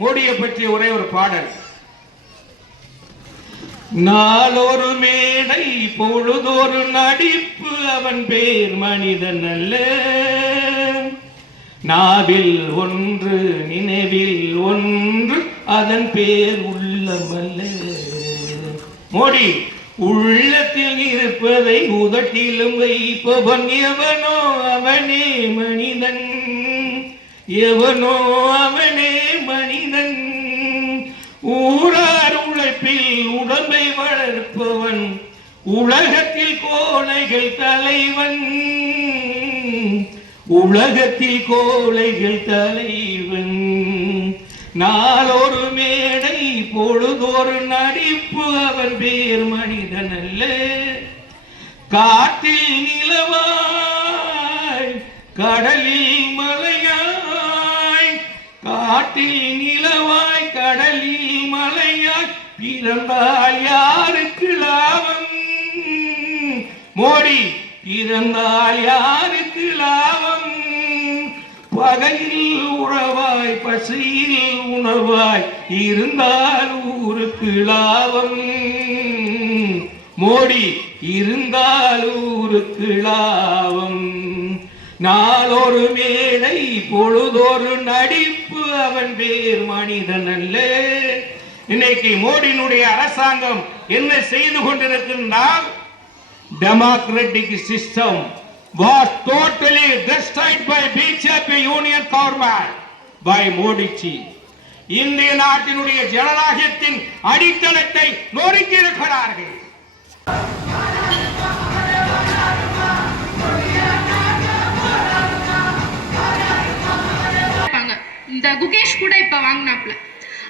மோடியை பற்றிய ஒரே ஒரு பாடல். நாளொரு மேடை பொழுதொரு நடிப்பு அவன் பேர் மனிதன் அல்ல. நாவில் ஒன்று நினைவில் ஒன்று அதன் பேர் உள்ளமல்ல மோடி உள்ளத்தில் இருப்பதை உதட்டிலும் வைப்பவன் எவனோ அவனே மனிதன். எவனோ அவனே வளர்ப்பவன் உலகத்தில் கோழைகள் தலைவன். உலகத்தில் கோழைகள் தலைவன். நாளொரு மேடை பொழுதொரு நடிப்பு அவன் பேர் மனிதன் அல்ல. காட்டில் நிலவாய் கடலில் மலையாய். காட்டில் நிலவாய் கடலில் மலையாய். பிறந்தால் யாரு மோடி பிறந்தால் யாருக்கு லாபம்? பகையில் உறவாய் பசியில் உணவாய் இருந்தால் ஊருக்கு லாபம். மோடி இருந்தால் ஊருக்கு லாபம். நாளொரு மேடை பொழுதொரு நடிப்பு அவன் பேர் மனிதன் அல்ல. இன்னைக்கு மோடியினுடைய அரசாங்கம் என்ன செய்து கொண்டிருக்கின்றால் democratic system was totally destroyed by BJP union government by Modi ji. இந்திய நாட்டினுடைய ஜனநாயகத்தின் அடித்தளத்தை நொறுக்கி இந்த குகேஷ் கூட இப்ப வாங்கினாப்ல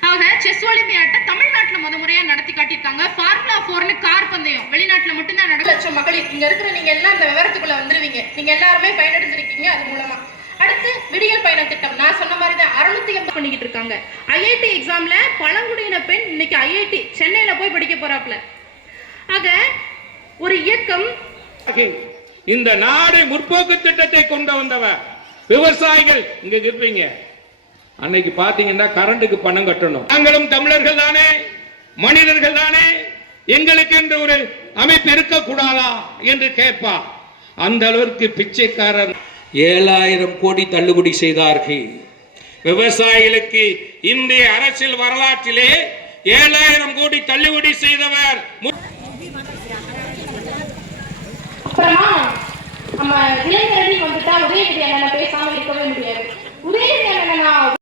அவங்க செஸ் ஒலிம்பியாட்டை தமிழ்நாட்டுல முத முறையா நடத்தி காட்டியிருக்காங்க. ஃபார்முலா போர்னு கார் பந்தயம் வெளிநாட்டுல மட்டும்தான் நடக்கும். லட்சம் மகளிர் இங்க இருக்கிற நீங்க எல்லாம் இந்த விவரத்துக்குள்ள வந்துருவீங்க. நீங்க எல்லாருமே பயனடைஞ்சிருக்கீங்க அது மூலமா. அடுத்து விடியல் பயண திட்டம். நான் சொன்ன மாதிரி தான் அறுநூத்தி எண்பது பண்ணிக்கிட்டு இருக்காங்க. ஐஐடி எக்ஸாம்ல பழங்குடியின பெண் இன்னைக்கு ஐஐடி சென்னையில போய் படிக்க போறாப்ல ஆக ஒரு இயக்கம் இந்த நாடு முற்போக்கு திட்டத்தை கொண்டு வந்தவர் விவசாயிகள் இங்க இருப்பீங்க. அன்னைக்கு பாத்தீங்கன்னா கரண்ட்டுக்கு பணம் கட்டணும். நாங்களும் தமிழர்கள் தானே? மனிதர்கள் தானே? எங்களுக்கு என்று ஒரு அமைப்பு இருக்கக்கூடாதா என்று கேட்பா. அந்த அளவிற்கு பிச்சைக்காரர் ஏழாயிரம் கோடி தள்ளுபடி செய்தார்கள். விவசாயிகளுக்கு இந்திய அரசியல் வரலாற்றிலே ஏழாயிரம் கோடி தள்ளுபடி செய்தவர்